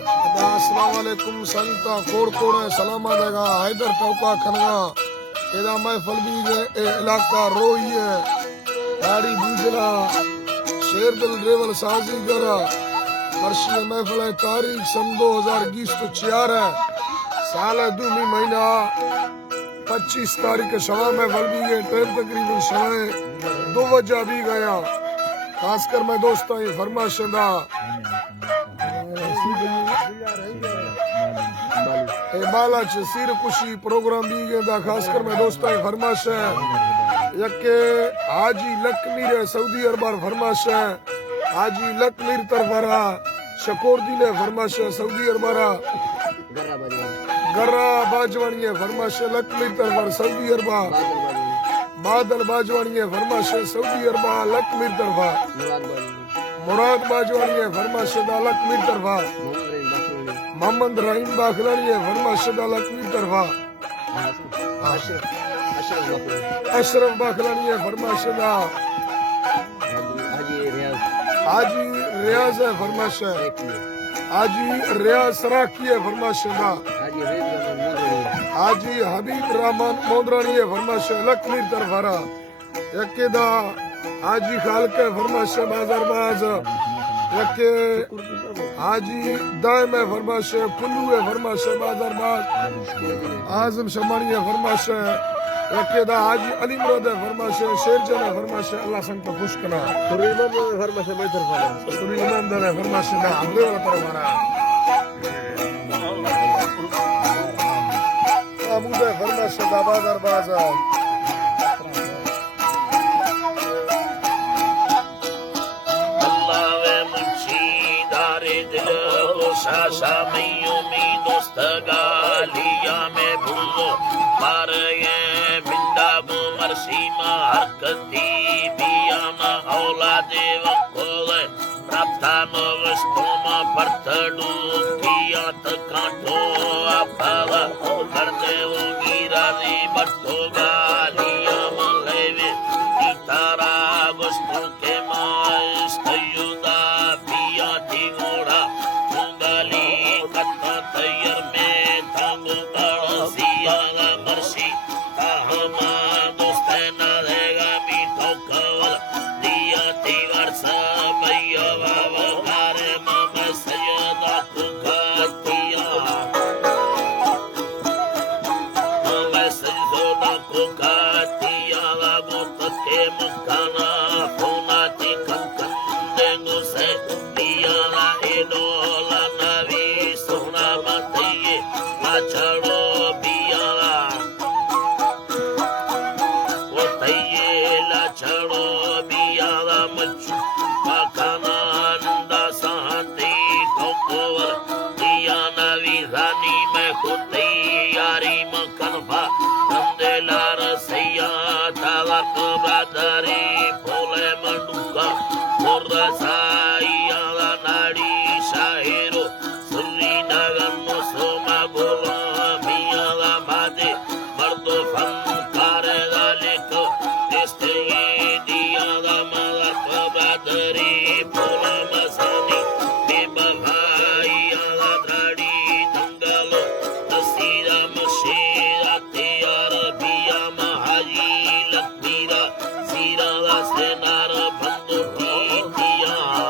السلام علیکم سنتا کوڑ کوڑ سلامہ دگا حیدر ٹوکا کھنگا ایدا محفل بھی علاقہ روئی ہے داڑی بوجلا شیر دل ریول سازی گرا مرشی محفل ہے تاریخ سن 2024 ہے سال دومی مہینہ 25 تاریخ شوا محفل بھی گئے ٹیم تقریباً شوائے 2 بجہ بھی گیا خاص کر میں دوستاں یہ فرمائشن دا بالا چھ سیر کشی پروگرام بھی گئے دا خاص کر میں دوستاں یہ فرمائش ہے یکے حاجی لک میر سعودی عربار فرمائش ہے حاجی لک میر تربارا شکور دینے فرمائش ہے سعودی عربارا گرہ باجوانی ہے فرمائش ہے لک میر تربار سعودی عربا بادل باجوانی ہے فرمائش ہے سعودی عربا لک میر تربار مراد باجوانی ہے فرمائش ہے لک میر تربار محمد رحیم باخلانی ہے فرمائش ہے لک میر تربار اشرف باخلانی ہے فرمائش ہے حاجی ریاض ہے فرمائش ہے حاجی ریاض سراکی ہے فرمائش ہے حاجی حبیب رحمان موندرانی ہے فرمائش ہے لک میر تربارا یکی دا حاجی خالق ہے فرمائش ہے بازار باز یکی حاجی دائم ہے فرمائش ہے پلو ہے فرمائش ہے بازار باز آزم شمانی ہے فرمائش ہے یکی دا حاجی علی مراد ہے فرمائش ہے شیر جن ہے فرمائش ہے اللہ سنگ کو خوش کنا سوری امام ہے فرمائش ہے بیتر فارا سوری امام دن ہے فرمائش ہے عبداللہ والا تربارا محمود ہے فرمائش ہے بازار باز شاشا میں امید گالیا میں بھولو مارے بندہ گو مرسی ما حرکتی بیاما اولاد وکولے رابطہ نوستوما پرتڑو کیا تکانٹو اپھالا کردے وہ گیرانی بٹو گالیا ملیوے تیتارا گستو کے مائس تیودا بیا تھی گوڑا سیرا سے نار بند کی دیا